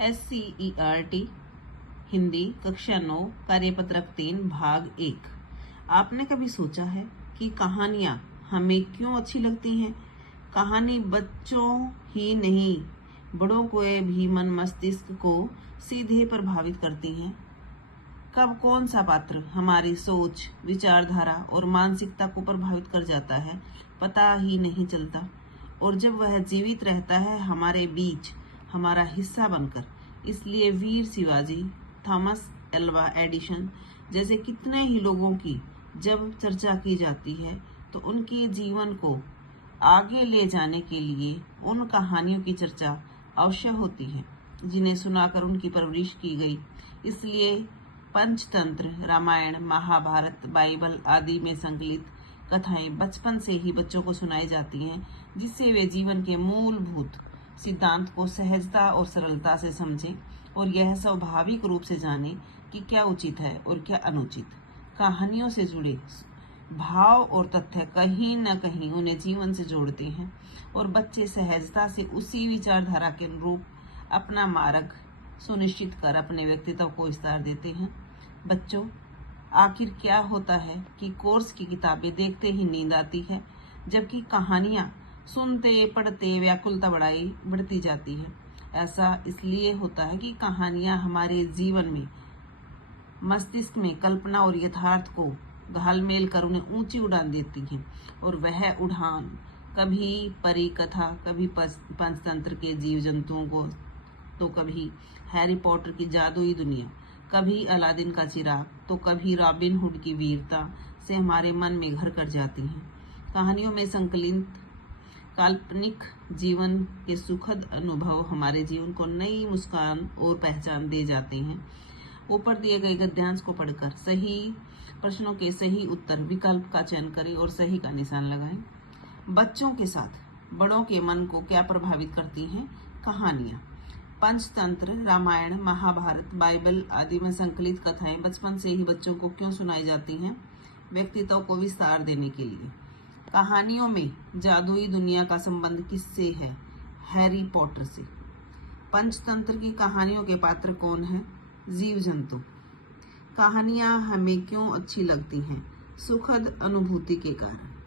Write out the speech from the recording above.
SCERT Hindi कक्षा 9 कार्यपत्रक 3 भाग 1। आपने कभी सोचा है कि कहानियां हमें क्यों अच्छी लगती हैं? कहानी बच्चों ही नहीं, बड़ों को भी मन मस्तिष्क को सीधे प्रभावित करती हैं। कब कौन सा पात्र हमारी सोच, विचारधारा और मानसिकता को प्रभावित कर जाता है, पता ही नहीं चलता। और जब वह जीवित रहता है हमारे बीच, हमारा हिस्सा बनकर। इसलिए वीर शिवाजी, थॉमस एल्वा एडिसन जैसे कितने ही लोगों की जब चर्चा की जाती है तो उनके जीवन को आगे ले जाने के लिए उन कहानियों की चर्चा अवश्य होती है जिन्हें सुनाकर उनकी परवरिश की गई। इसलिए पंचतंत्र, रामायण, महाभारत, बाइबल आदि में संकलित कथाएं बचपन से ही बच्चों को सुनाई जाती हैं, जिससे वे जीवन के मूलभूत सिद्धांत को सहजता और सरलता से समझें और यह स्वाभाविक रूप से जानें कि क्या उचित है और क्या अनुचित। कहानियों से जुड़े भाव और तथ्य कहीं न कहीं उन्हें जीवन से जोड़ते हैं और बच्चे सहजता से उसी विचारधारा के अनुरूप अपना मार्ग सुनिश्चित कर अपने व्यक्तित्व को विस्तार देते हैं। बच्चों, आखिर क्या होता है कि कोर्स की किताबें देखते ही नींद आती है, जबकि कहानियां सुनते पढ़ते व्याकुलता बढ़ती जाती है। ऐसा इसलिए होता है कि कहानियां हमारे जीवन में मस्तिष्क में कल्पना और यथार्थ को घालमेल कर उन्हें ऊंची उड़ान देती हैं और वह उड़ान कभी परी कथा, कभी पंचतंत्र के जीव जंतुओं को, तो कभी हैरी पॉटर की जादुई दुनिया, कभी अलादीन का चिराग, तो कभी रॉबिन हुड की वीरता से हमारे मन में घर कर जाती हैं। कहानियों में संकलित काल्पनिक जीवन के सुखद अनुभव हमारे जीवन को नई मुस्कान और पहचान दे जाते हैं। ऊपर दिए गए गद्यांश को पढ़कर सही प्रश्नों के सही उत्तर विकल्प का चयन करें और सही का निशान लगाएं। बच्चों के साथ बड़ों के मन को क्या प्रभावित करती हैं कहानियां? पंचतंत्र, रामायण, महाभारत, बाइबल आदि में संकलित कथाएं बचपन से ही बच्चों को क्यों सुनाई जाती हैं? व्यक्तित्व को विस्तार देने के लिए। कहानियों में जादुई दुनिया का संबंध किससे है? हैरी पॉटर से। पंचतंत्र की कहानियों के पात्र कौन है? जीव जंतु। कहानियां हमें क्यों अच्छी लगती हैं? सुखद अनुभूति के कारण।